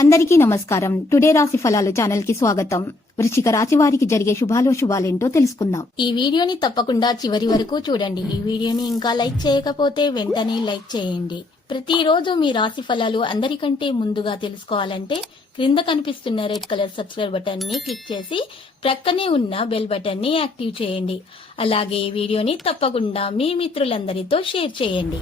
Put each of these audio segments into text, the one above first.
అందరికీ నమస్కారం. టుడే రాశి ఫలాలు ఛానల్ కి స్వాగతం. వృశ్చిక రాశి వారికి జరిగే శుభాలేంటో తెలుసుకుందాం. ఈ వీడియోని తప్పకుండా చివరి వరకు చూడండి. ఈ వీడియోని ఇంకా లైక్ చేయకపోతే వెంటనే లైక్ చేయండి. ప్రతిరోజు మీ రాశి ఫలాలు అందరికంటే ముందుగా తెలుసుకోవాలంటే క్రింద కనిపిస్తున్న రెడ్ కలర్ సబ్స్క్రైబ్ బటన్ ని క్లిక్ చేసి ప్రక్కనే ఉన్న బెల్ బటన్ ని యాక్టివ్ చేయండి. అలాగే ఈ వీడియోని తప్పకుండా మీ మిత్రులందరితో షేర్ చేయండి.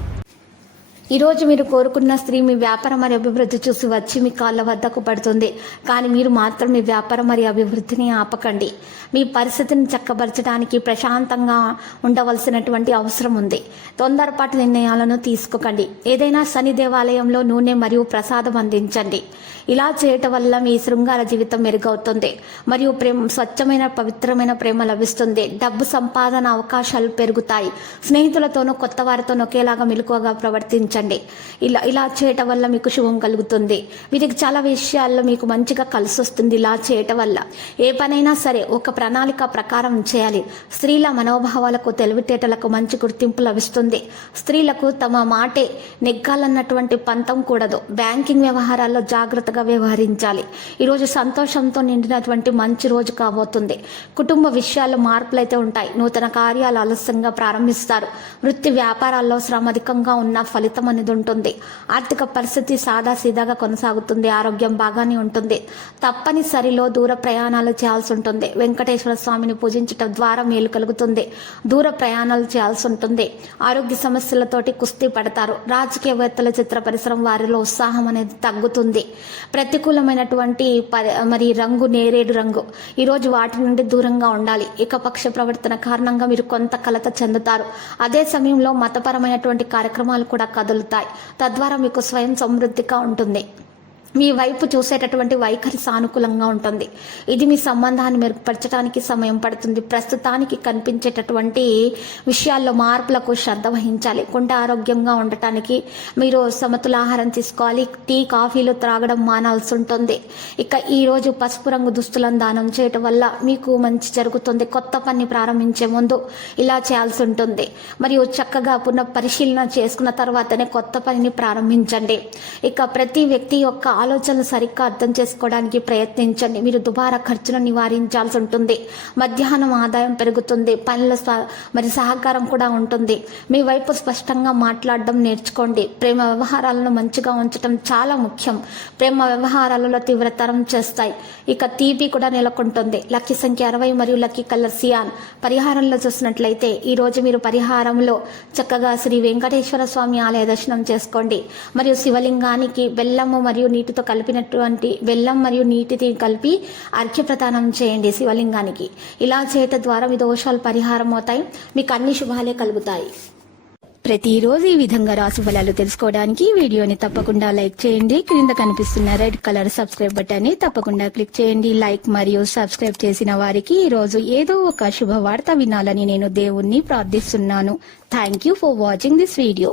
ఈ రోజు మీరు కోరుకున్న స్త్రీ మీ వ్యాపారం మరియు అభివృద్ధి చూసి వచ్చి మీ కాళ్ళ వద్దకు పడుతుంది. కానీ మీరు మాత్రం మీ వ్యాపారం మరియు అభివృద్ధిని ఆపకండి. మీ పరిస్థితిని చక్కబరచడానికి ప్రశాంతంగా ఉండవలసినటువంటి అవసరం ఉంది. తొందరపాటు నిర్ణయాలను తీసుకోకండి. ఏదైనా శని దేవాలయంలో నూనె మరియు ప్రసాదం అందించండి. ఇలా చేయటం వల్ల మీ శృంగార జీవితం మెరుగవుతుంది మరియు స్వచ్ఛమైన పవిత్రమైన ప్రేమ లభిస్తుంది. డబ్బు సంపాదన అవకాశాలు పెరుగుతాయి. స్నేహితులతోనూ కొత్త వారితోనూ ఒకేలాగా మెలకువగా ప్రవర్తించండి. ఇలా చేయటం వల్ల మీకు శుభం కలుగుతుంది. వీరికి చాలా విషయాల్లో మీకు మంచిగా కలిసి వస్తుంది. ఇలా చేయటం వల్ల ఏ పనైనా సరే ఒక ప్రణాళిక ప్రకారం చేయాలి. స్త్రీల మనోభావాలకు తెలివితేటలకు మంచి గుర్తింపు లభిస్తుంది. స్త్రీలకు తమ మాటే నెగ్గాలన్నటువంటి పంతం కూడదు. బ్యాంకింగ్ వ్యవహారాల్లో జాగ్రత్తగా వ్యవహరించాలి. ఈరోజు సంతోషంతో నిండినటువంటి మంచి రోజు కాబోతుంది. కుటుంబ విషయాల్లో మార్పులు అయితే ఉంటాయి. నూతన కార్యాలు ఆలస్యంగా ప్రారంభిస్తారు. వృత్తి వ్యాపారాల్లో శ్రమ అధికంగా ఉన్న ఫలితం అనేది ఉంటుంది. ఆర్థిక పరిస్థితి సాదాసీదాగా కొనసాగుతుంది. ఆరోగ్యం బాగానే ఉంటుంది. తప్పనిసరిలో దూర ప్రయాణాలు చేయాల్సి ఉంటుంది. వెంకటేశ్వర స్వామిని పూజించటం ద్వారా మేలు కలుగుతుంది. దూర ప్రయాణాలు చేయాల్సి ఉంటుంది. ఆరోగ్య సమస్యలతోటి కుస్తీ పడతారు. రాజకీయవేత్తల చిత్ర పరిశ్రమ వారిలో ఉత్సాహం అనేది తగ్గుతుంది. ప్రతికూలమైనటువంటి రంగు నేరేడు రంగు. ఈరోజు వాటి నుండి దూరంగా ఉండాలి. ఏకపక్ష ప్రవర్తన కారణంగా మీరు కొంత కలత చెందుతారు. అదే సమయంలో మతపరమైనటువంటి కార్యక్రమాలు కూడా కదులుతాయి. తద్వారా మీకు స్వయం సమృద్ధిగా ఉంటుంది. మీ వైపు చూసేటటువంటి వైఖరి సానుకూలంగా ఉంటుంది. ఇది మీ సంబంధాన్ని మెరుగుపరచడానికి సమయం పడుతుంది. ప్రస్తుతానికి కనిపించేటటువంటి విషయాల్లో మార్పులకు శ్రద్ధ వహించాలి. గుండె ఆరోగ్యంగా ఉండటానికి మీరు సమతుల ఆహారం తీసుకోవాలి. టీ కాఫీలు త్రాగడం మానాల్సి ఉంటుంది. ఇక ఈ రోజు పసుపు రంగు దుస్తులను దానం చేయటం వల్ల మీకు మంచి జరుగుతుంది. కొత్త పని ప్రారంభించే ముందు ఇలా చేయాల్సి ఉంటుంది. మరియు చక్కగా పునః పరిశీలన చేసుకున్న తర్వాతనే కొత్త పనిని ప్రారంభించండి. ఇక ప్రతి వ్యక్తి యొక్క ఆలోచనలు సరిగ్గా అర్థం చేసుకోవడానికి ప్రయత్నించండి. మీరు దుబారా ఖర్చును నివారించాల్సి ఉంటుంది. మధ్యాహ్నం ఆదాయం పెరుగుతుంది. పనుల సహకారం కూడా ఉంటుంది. మీ వైపు స్పష్టంగా మాట్లాడడం నేర్చుకోండి. ప్రేమ వ్యవహారాలను మంచిగా ఉంచడం చాలా ముఖ్యం. ప్రేమ వ్యవహారాలలో తీవ్రతరం చేస్తాయి. ఇక తీపి కూడా నెలకొంటుంది. లక్కీ సంఖ్య 60 మరియు లక్కీ కలర్ సియాన్. పరిహారంలో చూసినట్లయితే ఈ రోజు మీరు పరిహారంలో చక్కగా శ్రీ వెంకటేశ్వర స్వామి ఆలయ దర్శనం చేసుకోండి. మరియు శివలింగానికి బెల్లము మరియు నీటితో కలిపినటువంటి బెల్లం మరియు నీటిని కలిపి అర్ఘ్యప్రదానం చేయండి శివలింగానికి. ఇలా చేయటం ద్వారా మీ దోషాలు పరిహారం అవుతాయి. మీకు అన్ని శుభాలే కలుగుతాయి. ప్రతిరోజు ఈ విధంగా రాశి ఫలాలు తెలుసుకోవడానికి వీడియోని తప్పకుండా లైక్ చేయండి. క్రింద కనిపిస్తున్న రెడ్ కలర్ సబ్స్క్రైబ్ బటన్ ని తప్పకుండా క్లిక్ చేయండి. లైక్ మరియు సబ్స్క్రైబ్ చేసిన వారికి ఈ రోజు ఏదో ఒక శుభవార్త వినాలని నేను దేవుణ్ణి ప్రార్థిస్తున్నాను. Thank you for watching this video.